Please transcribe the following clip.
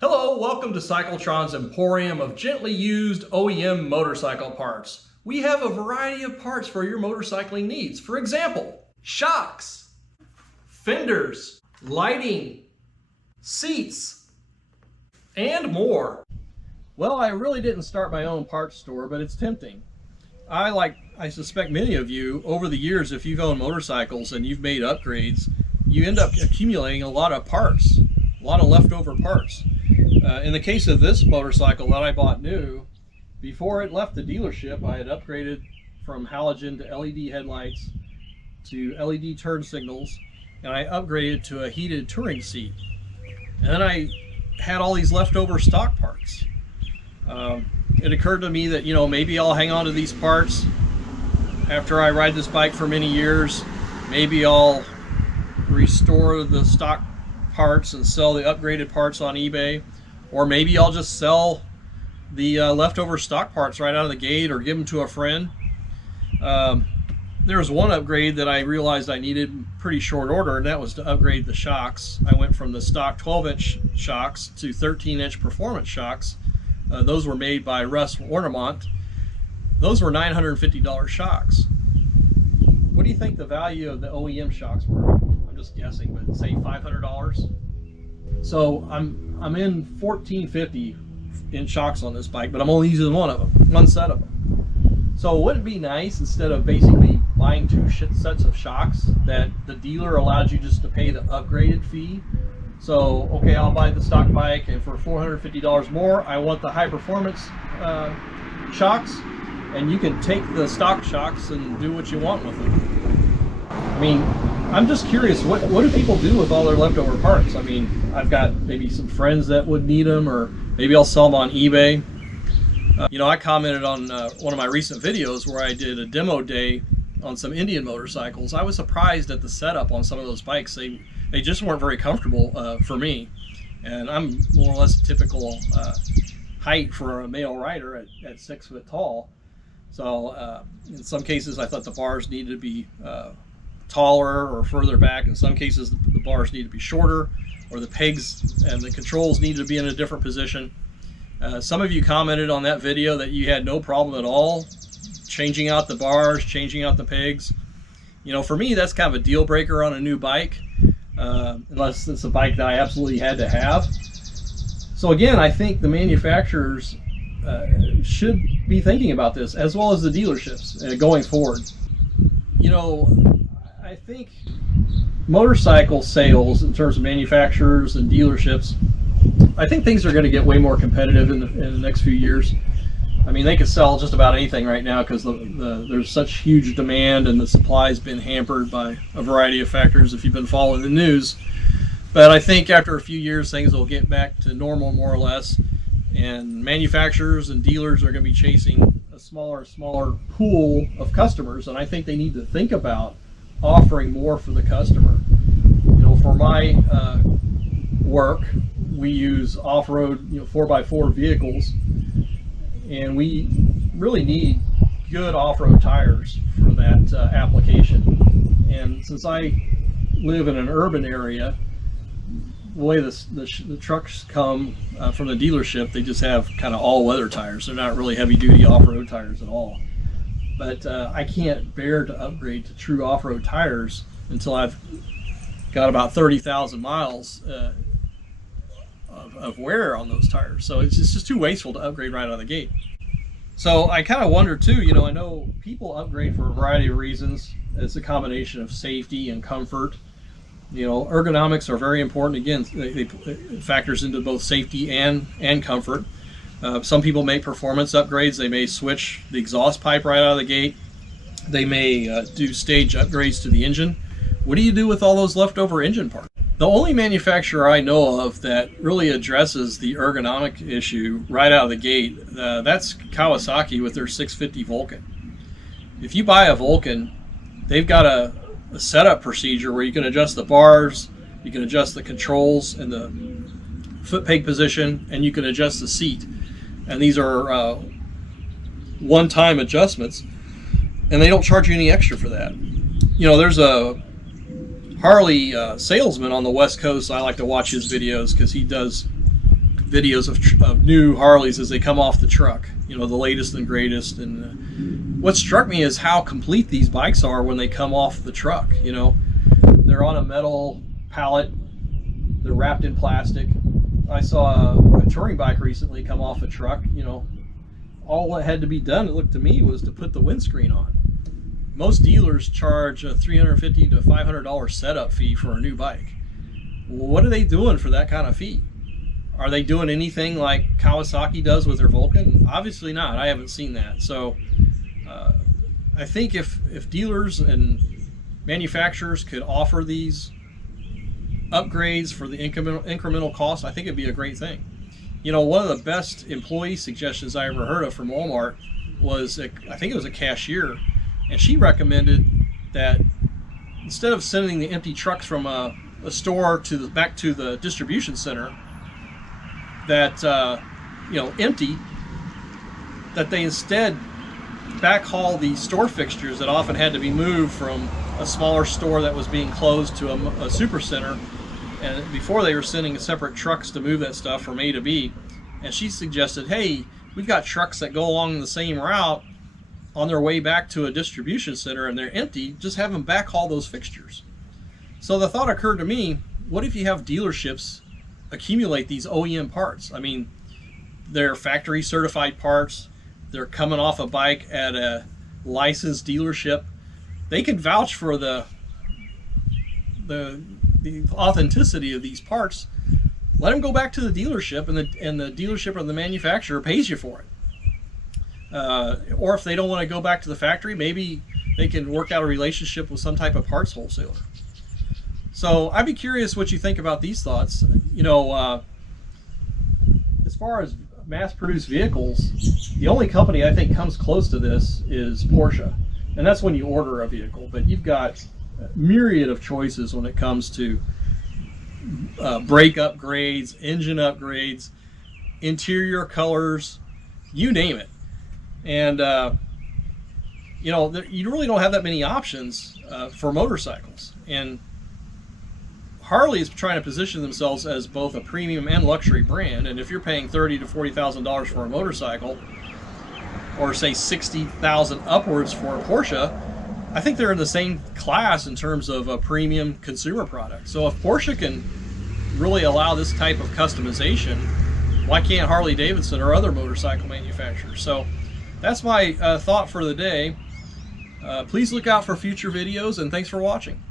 Hello, welcome to Cyclotron's Emporium of gently used OEM motorcycle parts. We have a variety of parts for your motorcycling needs. For example, shocks, fenders, lighting, seats, and more. Well, I really didn't start my own parts store, but it's tempting. I suspect many of you, over the years, if you've owned motorcycles and you've made upgrades, you end up accumulating a lot of parts, a lot of leftover parts. In the case of this motorcycle that I bought new, before it left the dealership, I had upgraded from halogen to LED headlights to LED turn signals, and I upgraded to a heated touring seat. And then I had all these leftover stock parts. It occurred to me that, maybe I'll hang on to these parts after I ride this bike for many years. Maybe I'll restore the stock parts and sell the upgraded parts on eBay. Or maybe I'll just sell the leftover stock parts right out of the gate or give them to a friend. There was one upgrade that I realized I needed in pretty short order, and that was to upgrade the shocks. I went from the stock 12-inch shocks to 13-inch performance shocks. Those were made by Russ Ornament. Those were $950 shocks. What do you think the value of the OEM shocks were? I'm just guessing, but say $500. So I'm in $1,450 in shocks on this bike, but I'm only using one of them, one set of them. So wouldn't it be nice, instead of basically buying two sets of shocks, that the dealer allowed you just to pay the upgraded fee? So, okay, I'll buy the stock bike, and for $450 more, I want the high performance shocks, and you can take the stock shocks and do what you want with them. I mean, I'm just curious, what do people do with all their leftover parts? I mean, I've got maybe some friends that would need them, or maybe I'll sell them on eBay. I commented on one of my recent videos where I did a demo day on some Indian motorcycles. I was surprised at the setup on some of those bikes. They just weren't very comfortable for me. And I'm more or less a typical height for a male rider at 6 foot tall. So in some cases I thought the bars needed to be taller or further back. In some cases the bars need to be shorter, or the pegs and the controls need to be in a different position. Some of you commented on that video that you had no problem at all changing out the bars, changing out the pegs. For me, that's kind of a deal breaker on a new bike, unless it's a bike that I absolutely had to have. So again, I think the manufacturers should be thinking about this, as well as the dealerships going forward. I think motorcycle sales, in terms of manufacturers and dealerships, I think things are going to get way more competitive in the next few years. I mean, they could sell just about anything right now because there's such huge demand, and the supply's been hampered by a variety of factors if you've been following the news. But I think after a few years, things will get back to normal, more or less, and manufacturers and dealers are going to be chasing a smaller and smaller pool of customers, and I think they need to think about offering more for the customer. For my work, we use off-road 4x4 vehicles, and we really need good off-road tires for that application. And since I live in an urban area, the way the trucks come from the dealership, they just have kind of all-weather tires. They're not really heavy-duty off-road tires at all. But I can't bear to upgrade to true off-road tires until I've got about 30,000 miles of wear on those tires. So it's just too wasteful to upgrade right out of the gate. So I kind of wonder too, I know people upgrade for a variety of reasons. It's a combination of safety and comfort. Ergonomics are very important. Again, it factors into both safety and comfort. Some people make performance upgrades. They may switch the exhaust pipe right out of the gate. They may do stage upgrades to the engine. What do you do with all those leftover engine parts? The only manufacturer I know of that really addresses the ergonomic issue right out of the gate, that's Kawasaki with their 650 Vulcan. If you buy a Vulcan, they've got a setup procedure where you can adjust the bars, you can adjust the controls and the foot peg position, and you can adjust the seat. And these are one-time adjustments, and they don't charge you any extra for that. There's a Harley salesman on the West Coast. I like to watch his videos because he does videos of new Harleys as they come off the truck, you know, the latest and greatest. And what struck me is how complete these bikes are when they come off the truck. You know, they're on a metal pallet, they're wrapped in plastic. I saw a touring bike recently come off a truck. You know, all that had to be done, it looked to me, was to put the windscreen on. Most dealers charge a $350 to $500 setup fee for a new bike. Well, what are they doing for that kind of fee? Are they doing anything like Kawasaki does with their Vulcan? Obviously not. I haven't seen that. So I think if dealers and manufacturers could offer these upgrades for the incremental cost, I think it'd be a great thing. You know, one of the best employee suggestions I ever heard of from Walmart was, I think it was a cashier, and she recommended that instead of sending the empty trucks from a store back to the distribution center, that you know, empty, that they instead backhaul the store fixtures that often had to be moved from a smaller store that was being closed to a super center, and before they were sending separate trucks to move that stuff from A to B. And she suggested, hey, we've got trucks that go along the same route on their way back to a distribution center and they're empty, just have them backhaul those fixtures. So the thought occurred to me, what if you have dealerships accumulate these OEM parts? I mean, they're factory certified parts, they're coming off a bike at a licensed dealership. They can vouch for the authenticity of these parts. Let them go back to the dealership, and the dealership or the manufacturer pays you for it. Or if they don't want to go back to the factory, maybe they can work out a relationship with some type of parts wholesaler. So I'd be curious what you think about these thoughts. You know, as far as mass-produced vehicles, the only company I think comes close to this is Porsche, and that's when you order a vehicle. But you've got a myriad of choices when it comes to brake upgrades, engine upgrades, interior colors, you name it. And you know, you really don't have that many options for motorcycles. And Harley is trying to position themselves as both a premium and luxury brand. And if you're paying $30,000 to $40,000 for a motorcycle, or say $60,000 upwards for a Porsche, I think they're in the same class in terms of a premium consumer product. So if Porsche can really allow this type of customization, why can't Harley Davidson or other motorcycle manufacturers? So that's my thought for the day. Please look out for future videos, and thanks for watching.